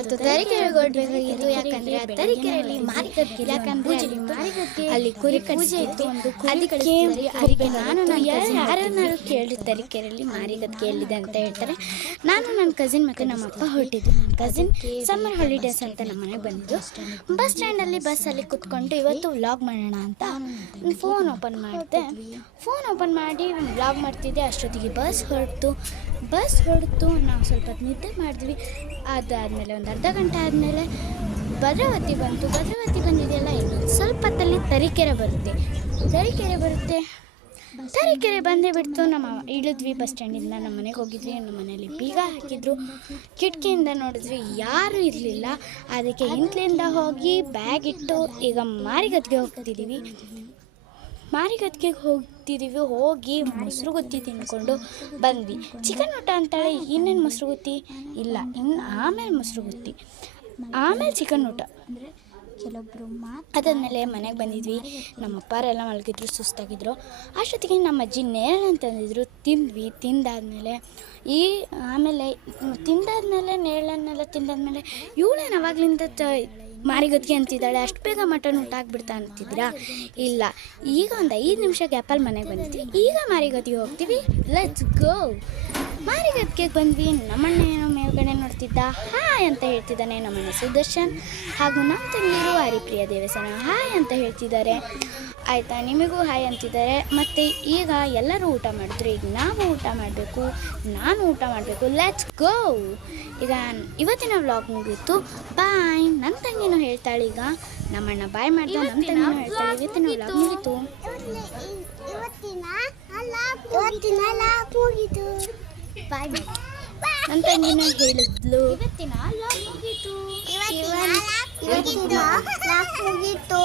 ಇವತ್ತು ತರೀಕೆರೆಗೆ ಹೊರಡಬೇಕಾಗಿತ್ತು. ಯಾಕಂದ್ರೆ ಆ ತರೀಕೆರೆಯಲ್ಲಿ ಯಾಕಂದ್ರೆ ಅಲ್ಲಿ ಕುರಿ ಪೂಜೆ ಇತ್ತು. ಅದಕ್ಕೆ ನಾನು ಯಾರನ್ನಾರು ಕೇಳಿ ತರೀಕೆರೆಯಲ್ಲಿ ಮಾರಿಗದ್ಗೆ ಎಲ್ಲಿದೆ ಅಂತ ಹೇಳ್ತಾರೆ. ನಾನು ನನ್ನ ಕಸಿನ್ ಮತ್ತು ನಮ್ಮ ಅಪ್ಪ ಹೊರಟಿದ್ದು. ನನ್ನ ಕಸಿನ್ ಸಮ್ಮರ್ ಹಾಲಿಡೇಸ್ ಅಂತ ನಮ್ಮ ಮನೆಗೆ ಬಂದಿದ್ದು. ಬಸ್ ಸ್ಟ್ಯಾಂಡಲ್ಲಿ ಬಸ್ಸಲ್ಲಿ ಕುತ್ಕೊಂಡು ಇವತ್ತು ವ್ಲಾಗ್ ಮಾಡೋಣ ಅಂತ ಫೋನ್ ಓಪನ್ ಮಾಡಿದೆ. ಫೋನ್ ಓಪನ್ ಮಾಡಿ ವ್ಲಾಗ್ ಮಾಡ್ತಿದ್ದೆ. ಅಷ್ಟೊತ್ತಿಗೆ ಬಸ್ ಹೊರಡ್ತು. ನಾವು ಸ್ವಲ್ಪ ಹೊತ್ತು ನಿದ್ದೆ ಮಾಡಿದ್ವಿ. ಅದಾದಮೇಲೆ ಒಂದು ಅರ್ಧ ಗಂಟೆ ಆದಮೇಲೆ ಭದ್ರಾವತಿ ಬಂತು. ಭದ್ರಾವತಿ ಬಂದಿದೆಯಲ್ಲ, ಇನ್ನೊಂದು ಸ್ವಲ್ಪ ಹೊತ್ತಲ್ಲಿ ತರೀಕೆರೆ ಬರುತ್ತೆ. ಬಂದೇ ಬಿಡ್ತು. ನಮ್ಮ ಇಳಿದ್ವಿ ಬಸ್ ಸ್ಟ್ಯಾಂಡಿಂದ. ನಮ್ಮ ಮನೆಗೆ ಹೋಗಿದ್ವಿ. ನಮ್ಮ ಮನೇಲಿ ಬೀಗ ಹಾಕಿದ್ರು. ಕಿಟಕಿಯಿಂದ ನೋಡಿದ್ವಿ, ಯಾರೂ ಇರಲಿಲ್ಲ. ಅದಕ್ಕೆ ಹಿಂದ್ಲಿಂದ ಹೋಗಿ ಬ್ಯಾಗ್ ಇಟ್ಟು ಈಗ ಮಾರಿಗದ್ಗೆ ಹೋಗ್ತಿದ್ದೀವಿ. ಹೋಗಿ ಮೊಸರು ಗುತ್ತಿ ತಿಂದ್ಕೊಂಡು ಬಂದ್ವಿ. ಚಿಕನ್ ಊಟ ಅಂತಾಳೆ, ಇನ್ನೇನು ಮೊಸರು ಗುತ್ತಿ ಇಲ್ಲ, ಆಮೇಲೆ ಮೊಸರು ಗುತ್ತಿ, ಆಮೇಲೆ ಚಿಕನ್ ಊಟ. ಅದಾದಮೇಲೆ ಮನೆಗೆ ಬಂದಿದ್ವಿ. ನಮ್ಮ ಅಪ್ಪರೆಲ್ಲ ಮಲಗಿದ್ರು, ಸುಸ್ತಾಗಿದ್ರು. ಅಷ್ಟೊತ್ತಿಗೆ ನಮ್ಮ ಅಜ್ಜಿ ನೇರಳೆ ಅಂತಂದಿದ್ರು. ತಿಂದ್ವಿ. ತಿಂದಾದ್ಮೇಲೆ ನೇರಳನ್ನೆಲ್ಲ ತಿಂದಾದ್ಮೇಲೆ ಇವಳೇನು ಅವಾಗಲಿಂದ ಮಾರಿಗದ್ಗೆ ಅಂತಿದ್ದಾಳೆ, ಅಷ್ಟು ಬೇಗ ಮಟನ್ ಊಟ ಆಗ್ಬಿಡ್ತಾ ಅಂತಿದ್ದೀರಾ? ಇಲ್ಲ, ಈಗ ಒಂದು 5 ನಿಮಿಷ ಗ್ಯಾಪಲ್ಲಿ ಮನೆಗೆ ಬಂದಿದ್ವಿ. ಈಗ ಮಾರಿಗದ್ಗೆ ಹೋಗ್ತೀವಿ. Let's go. ಮಾರಿಗದ್ಗೆ ಬಂದ್ವಿ. ನಮ್ಮಣ್ಣ ಏನೋ ಮೇಲ್ಗಡೆ ನೋಡ್ತಿದ್ದ. ಹಾಯ್ ಅಂತ ಹೇಳ್ತಿದ್ದಾನೆ ನಮ್ಮಣ್ಣ ಸುದರ್ಶನ್. ಹಾಗೂ ನಮ್ಮ ತಂಗಿಯರು ಹರಿಪ್ರಿಯ ದೇವಸ್ಥಾನ ಹಾಯ್ ಅಂತ ಹೇಳ್ತಿದ್ದಾರೆ. ಆಯಿತಾ, ನಿಮಗೂ ಹಾಯ್ ಅಂತಿದ್ದಾರೆ. ಮತ್ತು ಈಗ ಎಲ್ಲರೂ ಊಟ ಮಾಡಿದ್ರು. ಈಗ ನಾವು ಊಟ ಮಾಡಬೇಕು, ನಾನು ಊಟ ಮಾಡಬೇಕು. Let's go. ಈಗ ಇವತ್ತಿನ ವ್ಲಾಗ್ ಮುಗೀತು. ಬಾಯ್. ನನ್ನ ತಂಗಿನೂ ಹೇಳ್ತಾಳೆ. ಈಗ ನಮ್ಮಣ್ಣ ಬಾಯ್ ಮಾಡ್ದ, ನಮ್ಮ ತಂಗಿನೂ ಹೇಳ್ತಾಳೆ ಇವತ್ತಿನ ವ್ಲಾಗ್ ಮುಗೀತು. ನನ್ನ ತಂಗಿನೂ ಹೇಳಿದ್ಲು ಇವತ್ತಿನ ವ್ಲಾಗ್ ಮುಗೀತು.